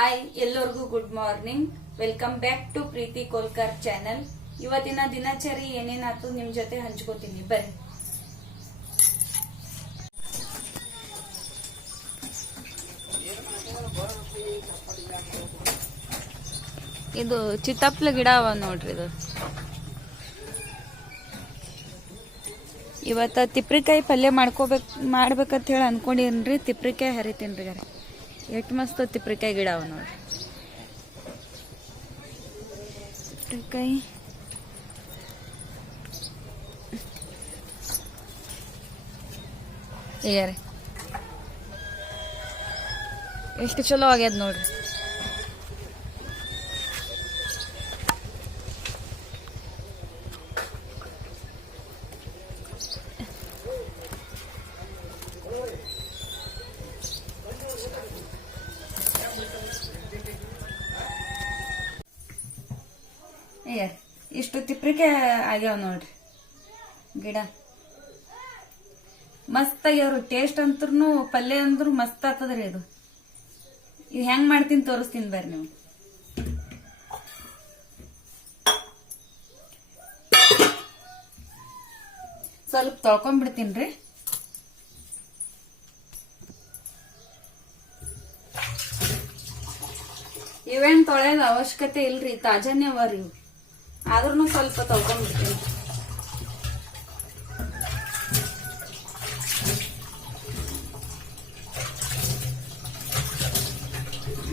Hi ಎಲ್ಲರಿಗೂ good morning. Welcome back to Preethi Kolkar channel. ಇವತ್ತಿನ ದಿನಚರಿ ಏನೇನಾಯ್ತು ನಿಮ್ ಜೊತೆ ಹಂಚ್ಕೋತೀನಿ ಬರ್ರಿ. ಇದು ಚಿತ್ತಪ್ಲ ಗಿಡ ಅವ ನೋಡ್ರಿ. ಇದು ಇವತ್ತ ತಿಪ್ರಿಕಾಯಿ ಪಲ್ಯ ಮಾಡ್ಬೇಕಂತ ಹೇಳಿ ಅನ್ಕೊಂಡಿನ್ರಿ. ತಿಪ್ರಿಕಾಯಿ ಹರಿತೀನ್ರಿ. ಎಷ್ಟು ಮಸ್ತ್ ತಿಪ್ರಿಕಾಯಿ ಗಿಡ ಅವ ನೋಡ್ರಿ. ತಿಪ್ರಿಕಾಯಿ ಏರಿ ಎಷ್ಟು ಚಲೋ ಆಗ್ಯದ ನೋಡ್ರಿ. ಇಷ್ಟು ತಿಪ್ರಿಕಾಯಿ ಆಗ್ಯಾವ ನೋಡ್ರಿ. ಗಿಡ ಮಸ್ತ್ ಆಗ್ಯಾವ್ರಿ. ಟೇಸ್ಟ್ ಅಂತೂ ಪಲ್ಯ ಅಂದ್ರು ಮಸ್ತ್ ಆಗ್ತದ್ರಿ. ಇದು ಹೆಂಗ್ ಮಾಡ್ತೀನಿ ತೋರಿಸ್ತೀನಿ ಬರ್ರಿ. ನೀವು ಸ್ವಲ್ಪ ತೊಳ್ಕೊಂಡ್ಬಿಡ್ತೀನ್ರಿ. ಇವೇನ್ ತೊಳೆಯೋದು ಅವಶ್ಯಕತೆ ಇಲ್ರಿ, ತಾಜಾನೇ ಅವರಿ ಇವು. ಆದ್ರೂ ಸ್ವಲ್ಪ ತೊಳ್ಕೊಂಡ್ಬಿಡ್ತೀನಿ.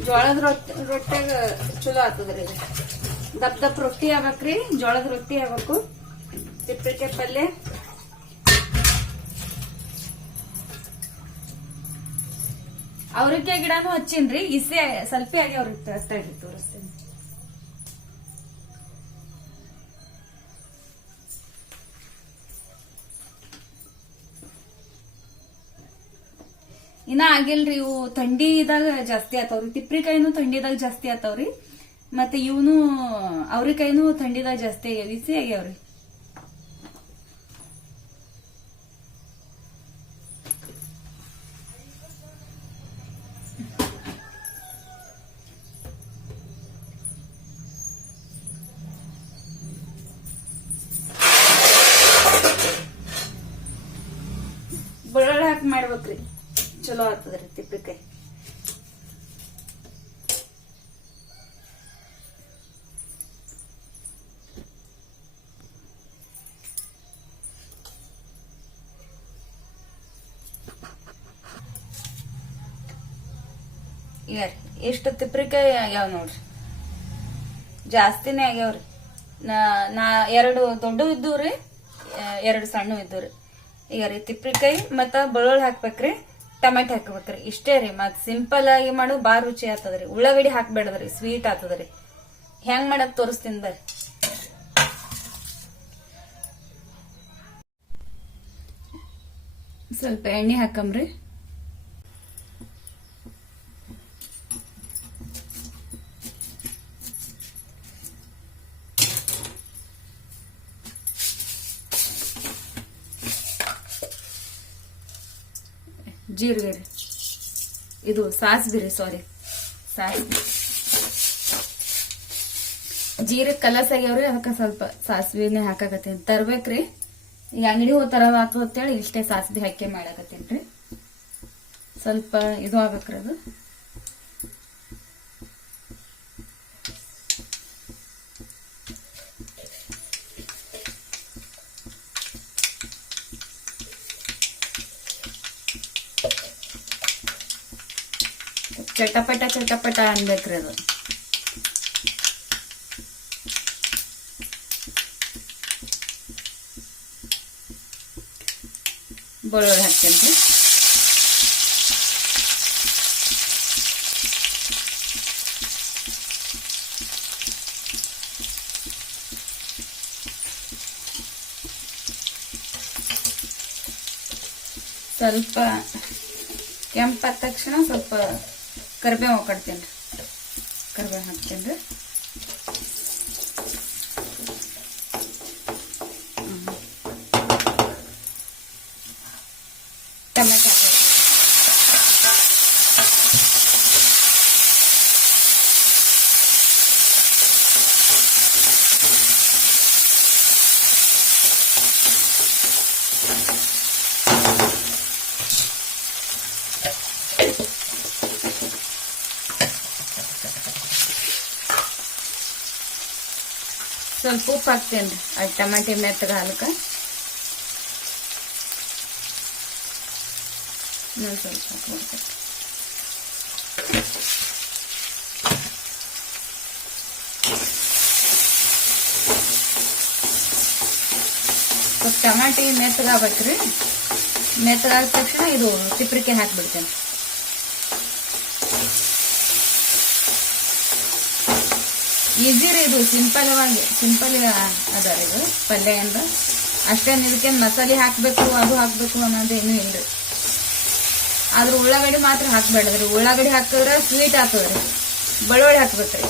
ಜೋಳದ ರೊಟ್ಟಾಗ ಚಲೋ ಆಗ್ತದ್ರಿ. ದಪ್ಪ ರೊಟ್ಟಿ ಆಗ್ಬೇಕ್ರಿ. ಜೋಳದ ರೊಟ್ಟಿ ಆಗ್ಬೇಕು. ತಿಪ್ಪಿಕಾಯಿ ಪಲ್ಯ ಅವ್ರಿಕಾಯಿ ಗಿಡನೂ ಹಚ್ಚಿನ್ರಿ. ಇಸೆ ಸ್ವಲ್ಪ ಆಗ್ಯಾವ್ರಿ. ತೋರಿಸ್ತೀನಿ. ಇನ್ನ ಆಗಿಲ್ರಿ. ಇವು ಥಂಡಿದಾಗ ಜಾಸ್ತಿ ಆತಾವ್ರಿ. ತಿಪ್ರಿಕಾಯಿನೂ ಥಂಡಿದಾಗ ಜಾಸ್ತಿ ಆತಾವ್ರಿ. ಮತ್ತೆ ಇವನು ಅವ್ರಿಕಾಯಿನೂ ಥಂಡಿದಾಗ ಜಾಸ್ತಿ ಆಗ್ಯಾವ. ಇಸಿ ಆಗ್ಯಾವ್ರಿ. ಬೆಳ್ಳುಳ್ಳಿ ಹಾಕಿ ಮಾಡ್ಬೇಕ್ರಿ. ಚಲೋ ಆಗ್ತದ್ರಿ ತಿಪ್ಪಿಕಾಯಿ. ಎಷ್ಟು ತಿಪ್ಪಿಕಾಯಿ ಆಗ್ಯಾವ ನೋಡ್ರಿ. ಜಾಸ್ತಿನೇ ಆಗ್ಯಾವ್ರಿ. ಎರಡು ದೊಡ್ಡ ಇದ್ದವ್ರಿ, ಎರಡು ಸಣ್ಣ ಇದ್ದವ್ರಿ. ಈಗ ರೀ ತಿಪ್ಪಿಕಾಯಿ ಮತ್ತ ಬೆಳ್ಳುಳ್ಳಿ ಹಾಕ್ಬೇಕ್ರಿ. ಟೊಮೆಟೊ ಹಾಕ್ಬೇಕ್ರಿ. ಇಷ್ಟೇ ರೀ. ಮತ್ ಸಿಂಪಲ್ ಆಗಿ ಮಾಡು ಬಾಳ ರುಚಿ ಆಗ್ತದ್ರಿ. ಉಳ್ಳಾಗಡ್ಡಿ ಹಾಕ್ಬೇಡದ್ರಿ, ಸ್ವೀಟ್ ಆಗ್ತದ್ರಿ. ಹೆಂಗ್ ಮಾಡಕ್ ತೋರಿಸ್ತೀನಿ ಬರ್ರಿ. ಸ್ವಲ್ಪ ಎಣ್ಣೆ ಹಾಕಮ್ರಿ. ಜೀರಿಗೆ ರೀ. ಇದು ಸಾಸ್ವಿ ರೀ. ಸಾರಿ, ಸಾಸ್ವಿ. ಜೀರಿಗೆ ಕಲಸ್ ಆಗ್ಯಾವ್ರಿ. ಅದಕ್ಕೆ ಸ್ವಲ್ಪ ಸಾಸ್ವಿನೇ ಹಾಕಾಕತ್ತೀನಿ. ತರ್ಬೇಕ್ರಿ. ಈಗ ಅಂಗಡಿ ಹೋಗ್ತಾರ ಆಗ್ತದ ಅಂತೇಳಿ ಇಷ್ಟೇ ಸಾಸ್ವಿ ಹಾಕಿ ಮಾಡಾಕತ್ತೀನ್ರಿ. ಸ್ವಲ್ಪ ಇದು ಆಗ್ಬೇಕ್ರಿ. ಅದು ಚಟಪಟ ಚಟಪಟ ಅನ್ಬೇಕ್ರಿ. ಅದು ಬೆಳ್ಳುಳ್ಳಿ ಹಾಕ್ತೇನ್ರಿ. ಸ್ವಲ್ಪ ಕೆಂಪಾದ ತಕ್ಷಣ ಸ್ವಲ್ಪ ಕರಿಬೇವು ಹಾಕ್ತೇನ್ರಿ. ಕರಿಬೇವು ಹಾಕ್ತೇನ್ರಿ. ಟೊಮೆಟೊ ಸ್ವಲ್ಪ ಉಪ್ಪು ಹಾಕ್ತೇನ್ರಿ ಅದು ಟಮಾಟಿ ಮೆತ್ತಗ ಹಾಲಕ್ಕೆ ಸ್ವಲ್ಪ ಹಾಕ್ಬಿಡ್ತೇನೆ. ಸ್ವಲ್ಪ ಟಮಾಟಿ ಮೆತ್ತಗಾಗ್ಬೇಕ್ರಿ. ಮೆತ್ತಗಾದ ತಕ್ಷಣ ಇದು ತಿಪ್ರಿಕಾಯಿ ಹಾಕ್ಬಿಡ್ತೇನೆ. ಈಜಿ ರೀ ಇದು, ಸಿಂಪಲ್ ಅದ ಇದು ಪಲ್ಯ ಅಂದ್ರ ಅಷ್ಟೇನು ಇದಕ್ಕೇನು ಮಸಾಲೆ ಹಾಕ್ಬೇಕು ಅದು ಹಾಕ್ಬೇಕು ಅನ್ನೋದೇನು ಇಲ್ರಿ. ಆದ್ರ ಉಳ್ಳಾಗಡ್ಡಿ ಮಾತ್ರ ಹಾಕ್ಬೇಡ್ರಿ. ಉಳ್ಳಾಗಡ್ಡಿ ಹಾಕಿದ್ರೆ ಸ್ವೀಟ್ ಆಗ್ತದ್ರಿ. ಬೆಳ್ಳುಳ್ಳಿ ಹಾಕ್ಬೇಕ್ರಿ,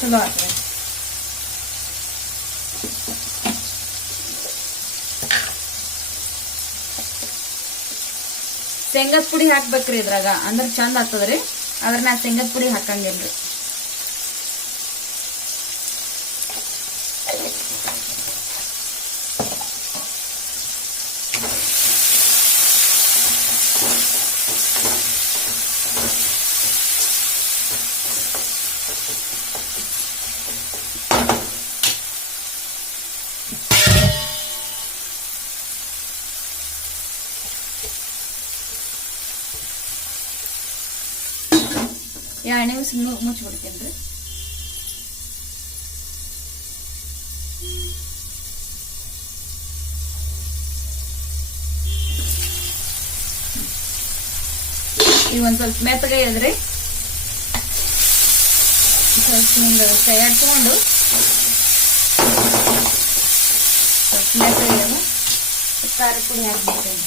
ಚಲೋ ಆಗ್ತದೆ. ಶೇಂಗಾದ ಪುಡಿ ಹಾಕ್ಬೇಕ್ರಿ ಇದ್ರಾಗ, ಅಂದ್ರ ಚಂದ ಆಗ್ತದ್ರಿ. ಆದ್ರ ನಾ ಶೇಂಗಾದ ಪುಡಿ ಹಾಕಂಗಿಲ್ರಿ. ಎಣ್ಣೆ ಮುಚ್ಚಿಬಿಡ್ತೇನ್ರಿ. ಈಗ ಒಂದ್ ಸ್ವಲ್ಪ ಮೆತ್ತಗೆ ಇದ್ರಿ, ಸ್ವಲ್ಪ ಹಿಂಗ ಕೈ ಆಡ್ಕೊಂಡು ಸ್ವಲ್ಪ ಮೆತ್ತಗೆ ಖಾರ ಪುಡಿ ಹಾಕ್ಬಿಡ್ತೇನೆ.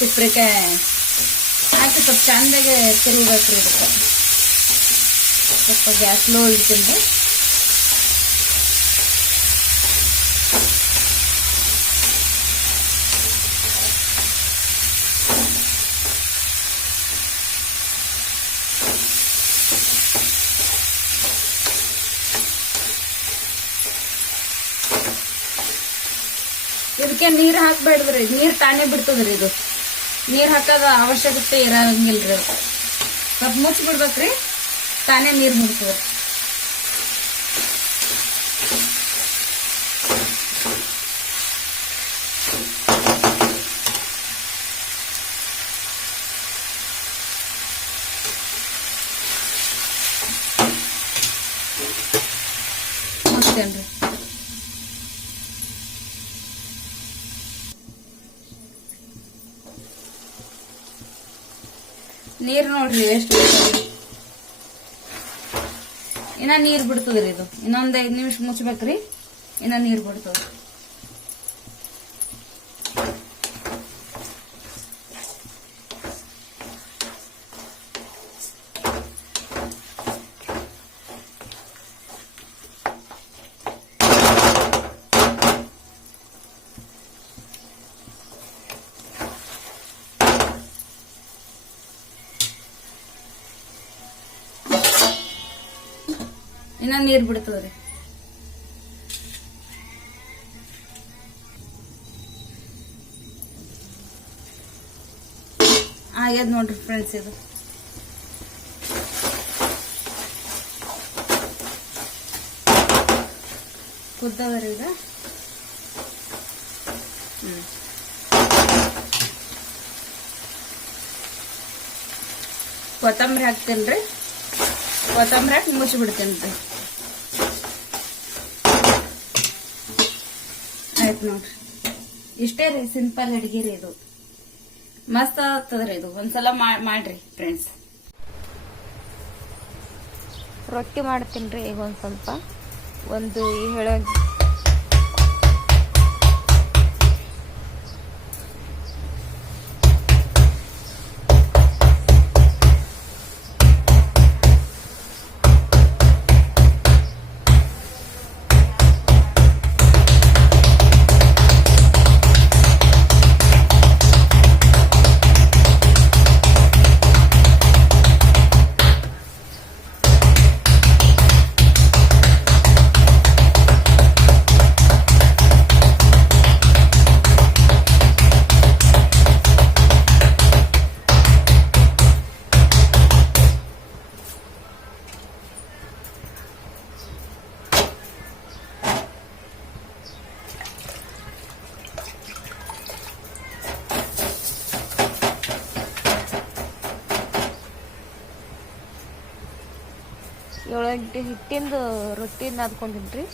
ತಿಪ್ರಿಕಾಯಿ ಹಾಕಿ ಸ್ವಲ್ಪ ಚಂದಾಗೆ ತಿರುಗಬೇಕ್ರಿ. ಇದಕ್ಕೆ ಸ್ವಲ್ಪ ಗ್ಯಾಸ್ ಲೋ ಇಡ್ತೀನಿ. ಇದಕ್ಕೆ ನೀರ್ ಹಾಕ್ಬೇಡ್ದ್ರಿ, ನೀರ್ ತಾನೇ ಬಿಡ್ತದ್ರಿ. ಇದು ನೀರ್ ಹಾಕದ ಅವಶ್ಯಕತೆ ಇರಂಗಿಲ್ರಿ. ಸ್ವಲ್ಪ ಮುಚ್ಚಿ ಬಿಡ್ಬೇಕ್ರಿ, ತಾನೇ ನೀರ್ ಬಿಡ್ತದ. ಮುಚ್ತೇನ್ರಿ. ನೀರ್ ನೋಡ್ರಿ ಎಷ್ಟು ಇನ್ನ ನೀರ್ ಬಿಡ್ತದ್ರಿ. ಇದು ಇನ್ನೊಂದ್ 5 ನಿಮಿಷ ಮುಚ್ಬೇಕ್ರಿ, ಇನ್ನ ನೀರ್ ಬಿಡ್ತದ. ಇನ್ನ ನೀರ್ ಬಿಡ್ತದ್ರಿ. ಆಗ್ಯದ ನೋಡ್ರಿ ಫ್ರೆಂಡ್ಸ್, ಇದು ಕುದ್ದವರಿ. ಈಗ ಕೊತ್ತಂಬರಿ ಹಾಕ್ತೇನ್ರಿ. ಕೊತ್ತಂಬರಿ ಹಾಕಿ ಮುಚ್ಚಿಬಿಡ್ತೇನ್ರಿ. ಆಯ್ತು ನೋಡ್ರಿ, ಇಷ್ಟೇ ರೀ ಸಿಂಪಲ್ ಅಡಿಗೆ ರೀ. ಇದು ಮಸ್ತ್ ಆಗ್ತದ್ರಿ. ಇದು ಒಂದ್ಸಲ ಮಾಡ್ರಿ ಫ್ರೆಂಡ್ಸ್. ರೊಟ್ಟಿ ಮಾಡ್ತೀನಿ ಈಗ ಒಂದ್ ಸ್ವಲ್ಪ. ಒಂದು ಹೇಳೋ ಜೋಳದ ಹಿಟ್ಟಿಂದು ರೊಟ್ಟಿ ನಾದ್ಕೊಂಡಿನ್ರಿ.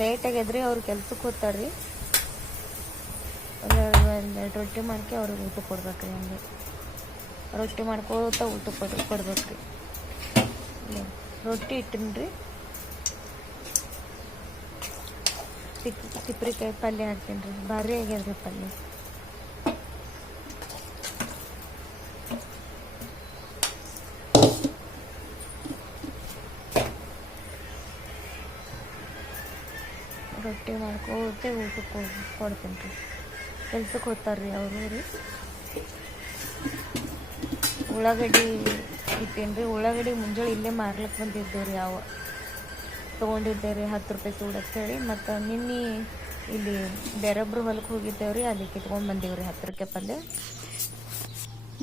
ಲೇಟ್ ಆಗ್ಯದ್ರಿ, ಅವ್ರು ಕೆಲ್ಸಕ್ಕೆ ಹೋಗ್ತಾರ್ರಿ. ಒಂದೆರಡು ರೊಟ್ಟಿ ಮಾಡ್ಕೆ ಅವ್ರಿಗೆ ಊಟ ಕೊಡ್ಬೇಕ್ರಿ. ಹಂಗೆ ರೊಟ್ಟಿ ಮಾಡ್ಕೋತ ಊಟ ಕೊಡ್ಬೇಕ್ರಿ. ರೊಟ್ಟಿ ಇಟ್ಟಿನ್ರಿ. ತಿಪ್ರಿಕಾಯಿ ಪಲ್ಯ ಹಾಕ್ತೀನಿ. ಭಾರಿ ಆಗ್ಯದ್ರಿ ಪಲ್ಯ. ರೊಟ್ಟಿ ಮಾಡ್ಕೋತೆ ಊಟಕ್ಕೆ ಕೊಡ್ತೀನಿ ರೀ. ಕೆಲ್ಸಕ್ಕೆ ಹೋಗ್ತಾರ್ರಿ ಅವರು ರೀ. ಉಳ್ಳಾಗಡ್ಡಿ ಇಟ್ಟೇನಿ ರೀ. ಉಳ್ಳಾಗಡ್ಡಿ ಮುಂಜಾನೆ ಇಲ್ಲೇ ಮಾರ್ಲಿಕ್ಕೆ ಬಂದಿದ್ದೇವೆ ರೀ. ಯಾವ ತೊಗೊಂಡಿದ್ದೆ ರೀ 10 ರೂಪಾಯಿ ಸೂಡತ್ತೇಳಿ. ಮತ್ತು ನಿನ್ನೆ ಇಲ್ಲಿ ಬೇರೊಬ್ರು ಹೊಲಕ್ಕೆ ಹೋಗಿದ್ದೇವೆ ರೀ. ಅಲ್ಲಿ ಕಿತ್ಕೊಂಡು ಬಂದೀವಿ ರೀ 10 ರೂಪಾಯಿ ಪಲ್ಯ.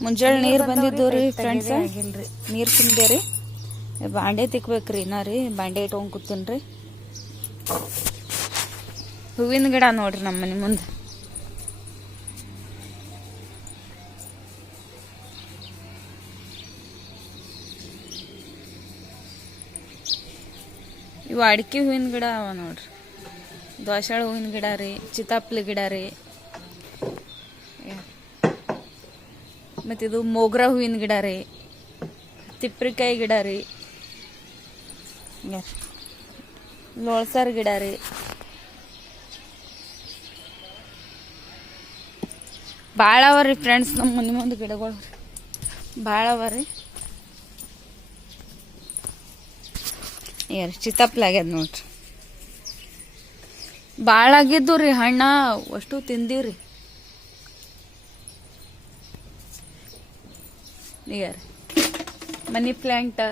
ಮುಂಜಾನೆ ನೀರು ಬಂದಿದ್ದವು ರೀ ಫ್ರೆಂಡ್ಸ್. ಆಗಿಲ್ರಿ, ನೀರು ತುಂಬಿದೆ ರೀ. ಬಾಂಡೆ ತಿಕ್ಬೇಕ್ರಿ. ನಾ ರೀ ಬಾಂಡೆ ಇಟ್ಕೊಂಡು ಕೂತೀನಿ ರೀ. ಹೂವಿನ ಗಿಡ ನೋಡ್ರಿ ನಮ್ಮ ಮನೆ ಮುಂದೆ. ಇವು ಅಡಿಕೆ ಹೂವಿನ ಗಿಡ ಅವ ನೋಡ್ರಿ. ದಾಸವಾಳ ಹೂವಿನ ಗಿಡ ರೀ, ಚಿತಾಪ್ಲಿ ಗಿಡ ರೀ, ಮತ್ತಿದು ಮೋಗ್ರಾ ಹೂವಿನ ಗಿಡ ರೀ, ತಿಪ್ರಿಕಾಯಿ ಗಿಡ ರೀ, ಲೋಳ್ಸಾರ್ ಗಿಡ ರೀ. ಭಾಳ ಅವ ರೀ ಫ್ರೆಂಡ್ಸ್ ನಮ್ಮ ಮನೆ ಮುಂದೆ ಗಿಡಗಳು ಭಾಳ ಅವ ರೀ. ಚಿತಾಪ್ಲಿ ಆಗ್ಯದ ನೋಡ್ರಿ. ಭಾಳ ಆಗಿದ್ದು ರೀ ಹಣ್ಣ. ಅಷ್ಟು ತಿಂದೀವ್ರಿ. ಮನಿ ಪ್ಲ್ಯಾಂಟ್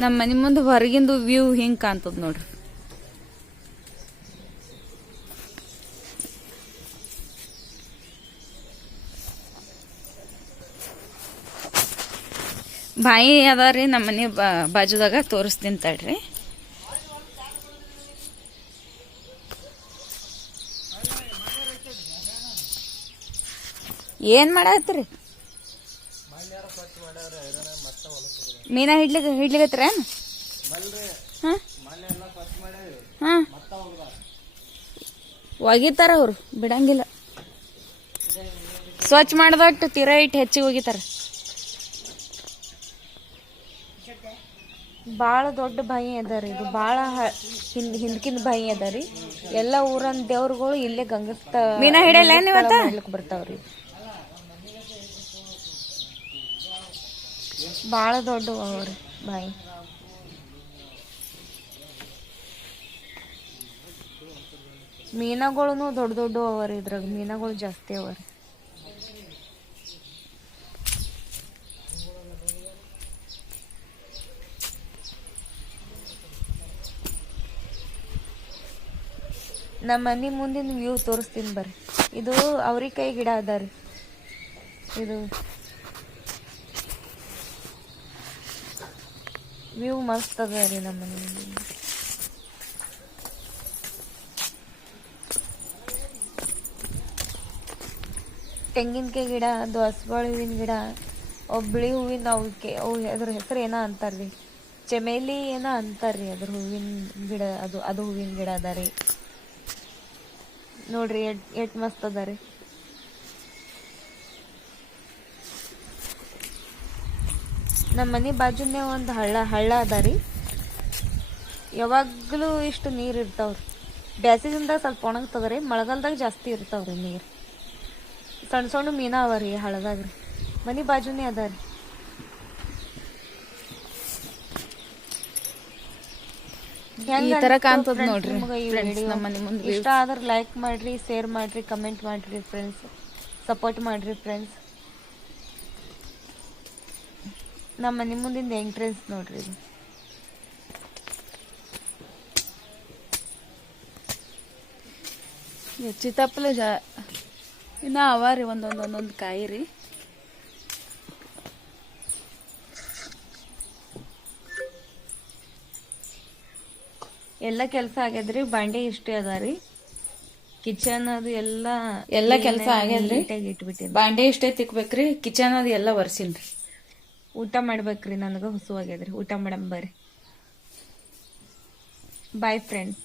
ನಮ್ಮ ಮನೆ ಮುಂದೆ ಹೊರಗಿಂದು ವ್ಯೂ ಹಿಂಗೆ ಕಾಣ್ತದ ನೋಡ್ರಿ. ಬಾಯಿ ಅದಾವ್ರಿ ನಮ್ಮ ಮನೆ ಬಾಜುದಾಗ. ತೋರಿಸ್ತೀನಿ ತಡ್ರಿ. ಏನ್ ಮಾಡತ್ರಿ? ಮೀನ ಹಿಡ್ಲಿಗತ್ರ? ಒಗಿತಾರ ಅವ್ರು, ಬಿಡಂಗಿಲ್ಲ. ಸ್ವಚ್ಛ ಮಾಡ್ದಟ್ಟು ತೀರಾ ಇಟ್ಟು ಹೆಚ್ಚಿಗೆ ಒಗಿತಾರ. ಭಾಳ ದೊಡ್ಡ ಬಾಯಿ ಅದ ರೀ. ಇದು ಭಾಳ ಹಿಂದ್ಕಿಂದ ಬಾಯಿ ಅದ ರೀ. ಎಲ್ಲ ಊರನ್ ದೇವ್ರುಗಳು ಇಲ್ಲೇ ಗಂಗಸ್ತ ಮೀನ ಹಿಡಿಯಲ್ಲ ಬರ್ತಾವ್ರಿ. ಭಾಳ ದೊಡ್ಡ ಅವ್ರಿ ಬಾಯಿ. ಮೀನಗಳು ದೊಡ್ಡ ದೊಡ್ಡ ಅವರಿ. ಇದ್ರಾಗ ಮೀನಗಳು ಜಾಸ್ತಿ ಅವರಿ. ನಮ್ಮ ಮನೆ ಮುಂದಿನ ವ್ಯೂ ತೋರಿಸ್ತೀನಿ ಬರ್ರಿ. ಇದು ಅವ್ರಿಕಾಯಿ ಗಿಡ ಅದ ರೀ. ಇದು ವ್ಯೂ ಮಸ್ತ್ ಅದ ರೀ ನಮ್ಮ ಮನೆ ಮುಂದೆ. ತೆಂಗಿನಕಾಯಿ ಗಿಡ, ದಾಸವಾಳ ಹೂವಿನ ಗಿಡ, ಬಿಳಿ ಹೂವಿನ ಅವು ಅದ್ರ ಹೆಸರು ಏನೋ ಅಂತಾರ್ರಿ, ಚಮೇಲಿ ಏನೋ ಅಂತಾರ್ರಿ ಅದ್ರ ಹೂವಿನ ಗಿಡ. ಅದು ಹೂವಿನ ಗಿಡ ಅದ ರೀ. ನೋಡ್ರಿ ಎಟ್ ಮಸ್ತ್ ಅದ ರೀ. ನಮ್ಮ ಮನೆ ಬಾಜುನೇ ಒಂದು ಹಳ್ಳ ಅದ ರೀ. ಯಾವಾಗಲೂ ಇಷ್ಟು ನೀರು ಇರ್ತಾವ್ರಿ. ಬ್ಯಾಸಿಗಿಂದಾಗ ಸ್ವಲ್ಪ ಒಣಗ್ತದ್ರಿ, ಮಳೆಗಾಲದಾಗ ಜಾಸ್ತಿ ಇರ್ತಾವ್ರಿ ನೀರು. ಸಣ್ಣ ಸಣ್ಣ ಮೀನ ಅವ ರೀ ಹಳ್ಳದಾಗ ರೀ. ಮನೆ ಬಾಜುನೇ ಅದ ರೀ. ಈ ತರ ಕಾಣ್ತದ ನೋಡ್ರಿ ಫ್ರೆಂಡ್ಸ್ ನಮ್ಮ ಮನೆ ಮುಂದೆ. ಇಷ್ಟ ಆದ್ರೆ ಲೈಕ್ ಮಾಡ್ರಿ, ಶೇರ್ ಮಾಡ್ರಿ, ಕಮೆಂಟ್ ಮಾಡ್ರಿ ಫ್ರೆಂಡ್ಸ್, ಸಪೋರ್ಟ್ ಮಾಡ್ರಿ ಫ್ರೆಂಡ್ಸ್. ನಮ್ಮ ಮನೆ ಮುಂದಿನ ಎಂಟ್ರೆನ್ಸ್ ನೋಡ್ರಿ ಇದು. ಸೀತಾಫಲ ಇನ್ನ ಅವ ರೀ ಒಂದೊಂದು ಕಾಯಿ ರೀ. ಎಲ್ಲ ಕೆಲಸ ಆಗ್ಯದ್ರಿ. ಬಾಂಡೆ ಇಷ್ಟೇ ಅದ ರೀ. ಕಿಚನ್ ಅದು ಎಲ್ಲ ಕೆಲಸ ಆಗ್ಯದ್ರಿ. ಇಟ್ಬಿಟ್ಟಿರಿ. ಬಾಂಡೆ ಇಷ್ಟೇ ತಿಕ್ಬೇಕ್ರಿ. ಕಿಚನ್ ಅದು ಎಲ್ಲ ಒರ್ಸಿನ್ರಿ. ಊಟ ಮಾಡ್ಬೇಕ್ರಿ. ನನಗ ಹುಸು ಆಗ್ಯದ್ರಿ. ಊಟ ಮಾಡಮ್ ಬರ್ರಿ. Bye friends.